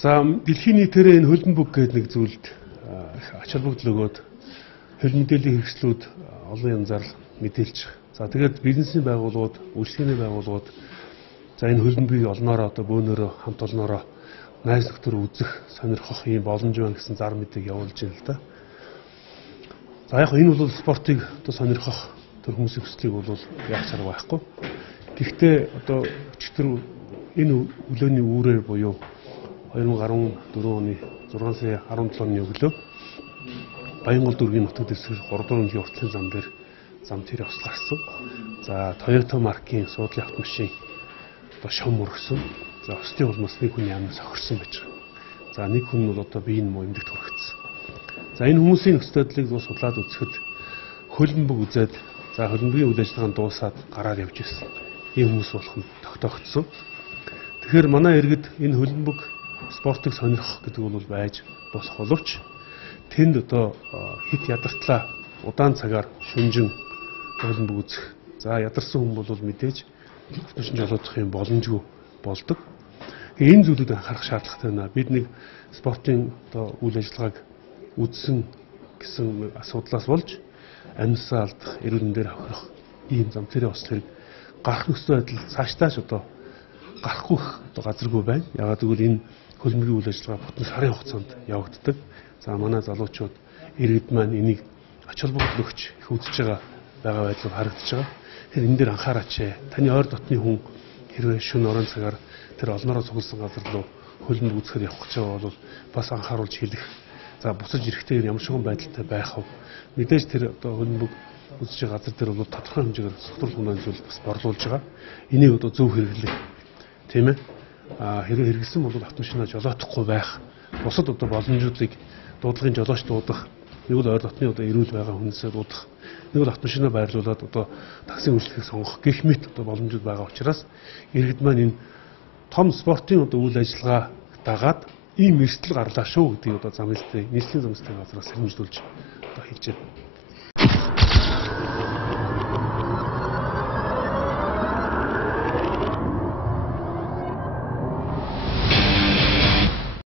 За дэлхийн нийтээр энэ хөлбөмбөг гэдэг нэг зүйлд ач холбогдол өгөөд хөл мэдээллийн хэрэгслүүд олон янзаар мэдээлж. За тэгээд бизнесийн байгууллагууд, үйлчлэгээний байгууллагууд за энэ хөлбөмбөгийг олноороо одоо бөөнөрөө хамт олноороо найз нөхдөр үзэх, сонирхох юм боломж байна гэсэн зар мэдээг явуулж байна л да. За яг энэ бол спортыг одоо сонирхох төр хүмүүсийн хүслийг бол яг чарга байхгүй. Гэхдээ одоо өчигдөр энэ өглөөний үүрээр буюу 2014 оны 6 сая 17-ны өглөө Баянгол дүүргийн нутаг дэвсгэр 3 өдрийн уртлын зам дээр зам тэр явц гарсан. За Toyota маркийн суудлын автомашин одоо шом өргсөн. За өслийн улмаас нэг хүний амнаас хохирсон байж байгаа. За нэг хүн бол одоо биеийн эмнэлэгт хүрэгдсэн. За энэ хүмүүсийн нөхцөл байдлыг судлаад үзэхэд хөлбөмбөг үзээд за хөлбөмбөгийн үйл ажиллагаанд дуусаад гараад явж ирсэн. Ийм хүмүүс болох нь тогтоогдсон. Тэгэхээр манай иргэд энэ хөлбөмбөг спортыг сонирхох гэдэг бол байж босох боловч тэнд одоо хит ядартлаа удаан цагаар шүнжин хөлбөмбөг үзэх. За ядарсан хүн бол мэдээж автомашин жолоодох юм боломжгүй болдог. Энэ зүйлүүд анхаарах шаардлагатай байна. Бид нэг спортын одоо үйл ажиллагааг үзсэн гэсэн асуудлаас болж амьсаа алдах, эрүүл мэндээр хохирох ийм зам тэрэ ослыг гарах нөхцөл байдал цаашдаач одоо гарахгүй одоо газаргүй байна. Яагаад гэвэл энэ хөлбөмбөгийн үйл ажиллагаа бүтэн сарын хугацаанд явагддаг. За манай залуучууд иргэд маань энийг ач холбогдол өгч их үзэж байгаа байдлыг харагдаж байгаа. Тэгэхээр энэ дээр анхаараач. Таны ойр дотны хүн хэрвээ шөнө орон цагаар тэр олноороо цугласан газар руу хөлбөмбөг үзэхээр явах гэж байгаа бол бас анхааруулж хэлэх. За буцаж ирэхдээ ямар нэгэн байдалтай байх вэ? Мэдээж тэр одоо хөлбөмбөг үзэж байгаа газар дээр бол тодорхой хэмжээгээр согтуул хүндрэл зүйл бас борлуулж байгаа. Энийг одоо зөв хэрэглэх. Тийм ээ. Хэрвээ хэрэгэлсэн бол автомашинаа жолоодохгүй байх. Бусад одоо боломжуудыг дуудлагын жолооч дуудах, нэг бол ойр дотны одоо эрүүл байгаа хүнсээ дуудах, нэг бол автомашинаа байрлуулад одоо таксийн үйлчлэгийг сонгох гэх мэт одоо боломжууд байгаа учраас иргэд маань энэ том спортын одоо үйл ажиллагаа дагаад ийм эрсдэл гарлаа шүү гэдгийг одоо нийслэлийн зам засгийн газраас сэрэмжлүүлж одоо хэлж байна.